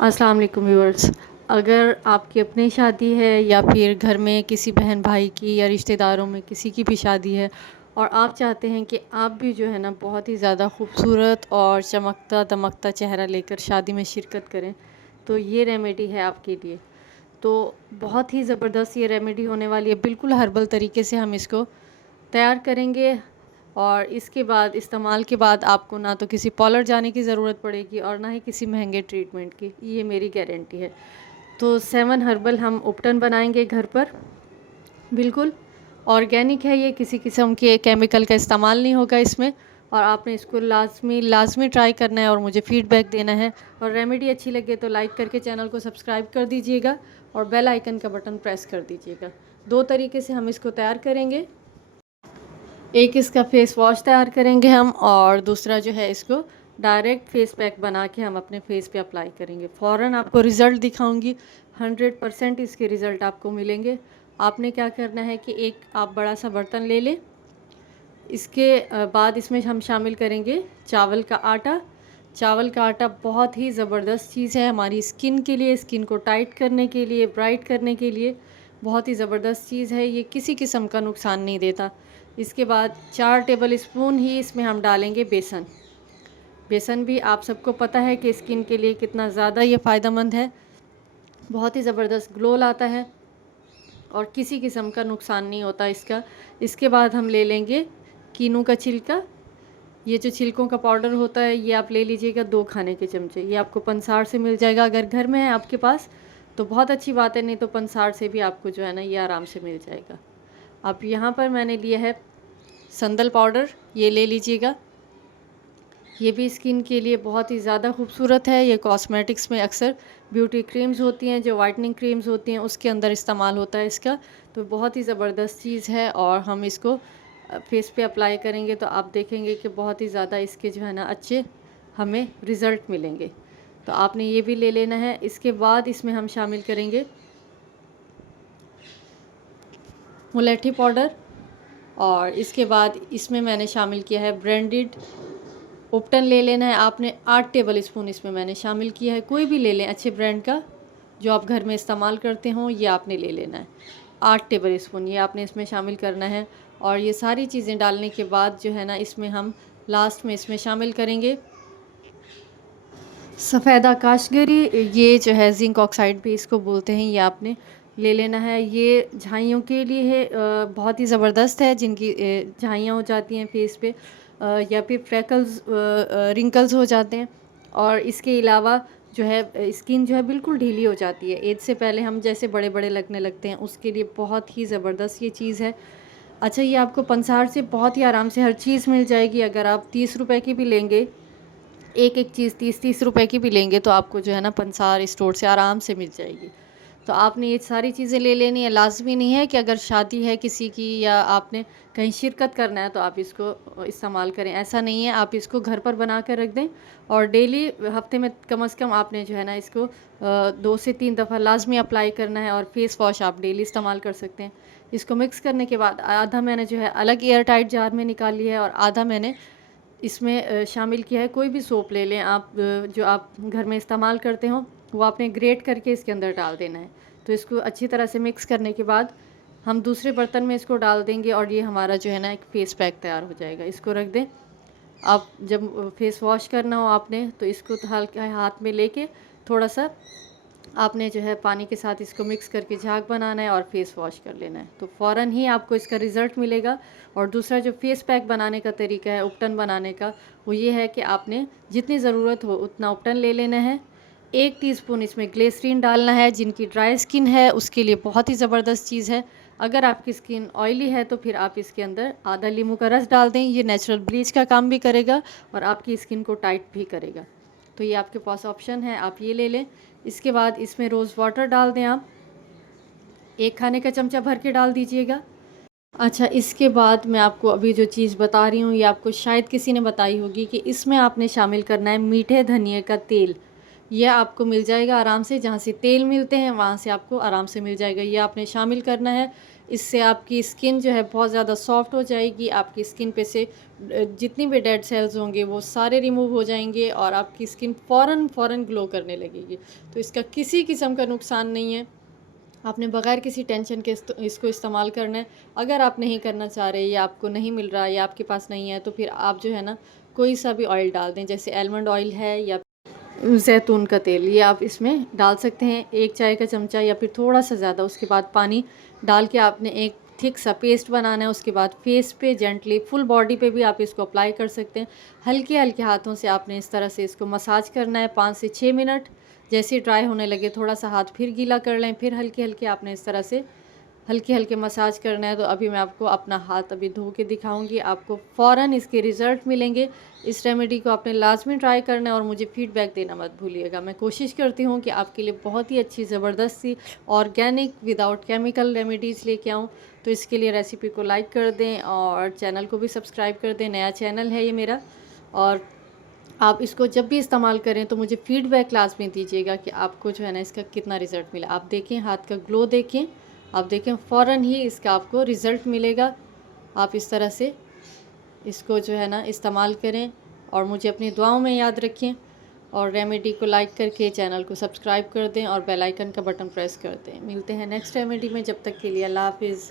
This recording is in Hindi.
अस्सलाम वालेकुम व्यूअर्स। अगर आपकी अपनी शादी है या फिर घर में किसी बहन भाई की या रिश्तेदारों में किसी की भी शादी है और आप चाहते हैं कि आप भी जो है ना बहुत ही ज़्यादा खूबसूरत और चमकता दमकता चेहरा लेकर शादी में शिरकत करें, तो ये रेमेडी है आपके लिए। तो बहुत ही ज़बरदस्त ये रेमेडी होने वाली है, बिल्कुल हर्बल तरीके से हम इसको तैयार करेंगे। और इसके बाद इस्तेमाल के बाद आपको ना तो किसी पार्लर जाने की ज़रूरत पड़ेगी और ना ही किसी महंगे ट्रीटमेंट की, ये मेरी गारंटी है। तो 7 हर्बल हम उपटन बनाएंगे घर पर, बिल्कुल ऑर्गेनिक है ये, किसी किस्म के केमिकल का इस्तेमाल नहीं होगा इसमें। और आपने इसको लाजमी लाजमी ट्राई करना है और मुझे फ़ीडबैक देना है। और रेमेडी अच्छी लगे तो लाइक करके चैनल को सब्सक्राइब कर दीजिएगा और बेल आइकन का बटन प्रेस कर दीजिएगा। दो तरीके से हम इसको तैयार करेंगे, एक इसका फ़ेस वॉश तैयार करेंगे हम और दूसरा जो है इसको डायरेक्ट फ़ेस पैक बना के हम अपने फ़ेस पे अप्लाई करेंगे। फ़ौरन आपको रिज़ल्ट दिखाऊंगी, 100% इसके रिज़ल्ट आपको मिलेंगे। आपने क्या करना है कि एक आप बड़ा सा बर्तन ले लें। इसके बाद इसमें हम शामिल करेंगे चावल का आटा। चावल का आटा बहुत ही ज़बरदस्त चीज़ है हमारी स्किन के लिए, स्किन को टाइट करने के लिए, ब्राइट करने के लिए बहुत ही ज़बरदस्त चीज़ है ये, किसी किस्म का नुकसान नहीं देता। इसके बाद 4 टेबल स्पून ही इसमें हम डालेंगे बेसन। बेसन भी आप सबको पता है कि स्किन के लिए कितना ज़्यादा ये फ़ायदेमंद है, बहुत ही ज़बरदस्त ग्लो लाता है और किसी किस्म का नुकसान नहीं होता इसका। इसके बाद हम ले लेंगे कीनू का छिलका। ये जो छिलकों का पाउडर होता है ये आप ले लीजिएगा 2 खाने के चमचे। ये आपको पंसार से मिल जाएगा, अगर घर में है आपके पास तो बहुत अच्छी बात है, नहीं तो पंसार से भी आपको जो है ना ये आराम से मिल जाएगा। अब यहाँ पर मैंने लिया है संदल पाउडर, ये ले लीजिएगा। ये भी स्किन के लिए बहुत ही ज़्यादा खूबसूरत है। ये कॉस्मेटिक्स में अक्सर ब्यूटी क्रीम्स होती हैं, जो वाइटनिंग क्रीम्स होती हैं उसके अंदर इस्तेमाल होता है इसका। तो बहुत ही ज़बरदस्त चीज़ है और हम इसको फेस पे अप्लाई करेंगे तो आप देखेंगे कि बहुत ही ज़्यादा इसके जो है ना अच्छे हमें रिज़ल्ट मिलेंगे। तो आपने ये भी ले लेना है। इसके बाद इसमें हम शामिल करेंगे मुलेठी पाउडर और इसके बाद इसमें मैंने शामिल किया है ब्रांडेड उपटन ले लेना है आपने। 8 टेबल स्पून इसमें मैंने शामिल किया है, कोई भी ले लें अच्छे ब्रांड का जो आप घर में इस्तेमाल करते हों, ये आपने ले लेना है। 8 टेबल स्पून ये आपने इसमें शामिल करना है। और ये सारी चीज़ें डालने के बाद जो है ना इसमें हम लास्ट में इसमें शामिल करेंगे सफ़ेदा काशगरी। ये जो है जिंक ऑक्साइड भी इसको बोलते हैं, ये आपने ले लेना है। ये झाइयों के लिए है, बहुत ही ज़बरदस्त है जिनकी झाइयाँ हो जाती हैं फेस पे या फिर फ्रैकल्स रिंकल्स हो जाते हैं। और इसके अलावा जो है स्किन जो है बिल्कुल ढीली हो जाती है, एज से पहले हम जैसे बड़े बड़े लगने लगते हैं, उसके लिए बहुत ही ज़बरदस्त ये चीज़ है। अच्छा, ये आपको पंसार से बहुत ही आराम से हर चीज़ मिल जाएगी। अगर आप 30 रुपए की भी लेंगे, एक एक चीज़ 30-30 रुपए की भी लेंगे तो आपको जो है ना पंसार स्टोर से आराम से मिल जाएगी। तो आपने ये सारी चीज़ें ले लेनी है। लाज़मी नहीं है कि अगर शादी है किसी की या आपने कहीं शिरकत करना है तो आप इसको इस्तेमाल करें, ऐसा नहीं है। आप इसको घर पर बना कर रख दें और डेली हफ्ते में कम से कम आपने जो है ना इसको 2 से 3 दफ़ा लाज़मी अप्लाई करना है। और फेस वॉश आप डेली इस्तेमाल कर सकते हैं। इसको मिक्स करने के बाद आधा मैंने जो है अलग एयर टाइट जार में निकाल लिया है और आधा मैंने इसमें शामिल किया है। कोई भी सोप ले लें आप, जो आप घर में इस्तेमाल करते हो वो आपने ग्रेट करके इसके अंदर डाल देना है। तो इसको अच्छी तरह से मिक्स करने के बाद हम दूसरे बर्तन में इसको डाल देंगे और ये हमारा जो है ना एक फ़ेस पैक तैयार हो जाएगा। इसको रख दें। आप जब फेस वॉश करना हो आपने तो इसको हल्का हाथ में लेके थोड़ा सा आपने जो है पानी के साथ इसको मिक्स करके झाग बनाना है और फेस वॉश कर लेना है, तो फ़ौरन ही आपको इसका रिज़ल्ट मिलेगा। और दूसरा जो फेस पैक बनाने का तरीका है उपटन बनाने का, वो ये है कि आपने जितनी ज़रूरत हो उतना उपटन ले लेना है। 1 टीस्पून इसमें ग्लिसरीन डालना है। जिनकी ड्राई स्किन है उसके लिए बहुत ही ज़बरदस्त चीज़ है। अगर आपकी स्किन ऑयली है तो फिर आप इसके अंदर आधा नींबू का रस डाल दें, ये नेचुरल ब्लीच का काम भी करेगा और आपकी स्किन को टाइट भी करेगा। तो ये आपके पास ऑप्शन है, आप ये ले लें। इसके बाद इसमें रोज़ वाटर डाल दें आप, 1 खाने का चमचा भर के डाल दीजिएगा। अच्छा, इसके बाद मैं आपको अभी जो चीज़ बता रही हूँ ये आपको शायद किसी ने बताई होगी कि इसमें आपने शामिल करना है मीठे धनिए का तेल। यह आपको मिल जाएगा आराम से, जहाँ से तेल मिलते हैं वहाँ से आपको आराम से मिल जाएगा। ये आपने शामिल करना है। इससे आपकी स्किन जो है बहुत ज़्यादा सॉफ्ट हो जाएगी, आपकी स्किन पे से जितनी भी डेड सेल्स होंगे वो सारे रिमूव हो जाएंगे और आपकी स्किन फ़ौरन ग्लो करने लगेगी। तो इसका किसी किस्म का नुकसान नहीं है, आपने बगैर किसी टेंशन के इसको इस्तेमाल करना है। अगर आप नहीं करना चाह रहे या आपको नहीं मिल रहा या आपके पास नहीं है, तो फिर आप जो है ना कोई सा भी ऑयल डाल दें, जैसे आलमंड ऑयल है या जैतून का तेल, ये आप इसमें डाल सकते हैं 1 चाय का चमचा या फिर थोड़ा सा ज़्यादा। उसके बाद पानी डाल के आपने एक थिक सा पेस्ट बनाना है। उसके बाद फेस पे जेंटली, फुल बॉडी पे भी आप इसको अप्लाई कर सकते हैं। हल्के हल्के हाथों से आपने इस तरह से इसको मसाज करना है 5 से 6 मिनट। जैसे ड्राई होने लगे थोड़ा सा हाथ फिर गीला कर लें, फिर हल्के हल्के आपने इस तरह से हल्के हल्के मसाज करना है। तो अभी मैं आपको अपना हाथ अभी धो के दिखाऊंगी, आपको फ़ौरन इसके रिज़ल्ट मिलेंगे। इस रेमेडी को आपने लाजमी ट्राई करना है और मुझे फ़ीडबैक देना मत भूलिएगा। मैं कोशिश करती हूँ कि आपके लिए बहुत ही अच्छी ज़बरदस्त सी ऑर्गेनिक विदाउट केमिकल रेमेडीज़ लेके आऊँ। तो इसके लिए रेसिपी को लाइक कर दें और चैनल को भी सब्सक्राइब कर दें। नया चैनल है ये मेरा, और आप इसको जब भी इस्तेमाल करें तो मुझे फ़ीडबैक लाजमी दीजिएगा कि आपको जो है ना इसका कितना रिज़ल्ट मिला। आप देखें हाथ का ग्लो देखें, आप देखें फ़ौरन ही इसका आपको रिज़ल्ट मिलेगा। आप इस तरह से इसको जो है ना इस्तेमाल करें और मुझे अपनी दुआओं में याद रखें। और रेमेडी को लाइक करके चैनल को सब्सक्राइब कर दें और बेल आइकन का बटन प्रेस कर दें। मिलते हैं नेक्स्ट रेमेडी में, जब तक के लिए अल्लाह हाफ़िज़।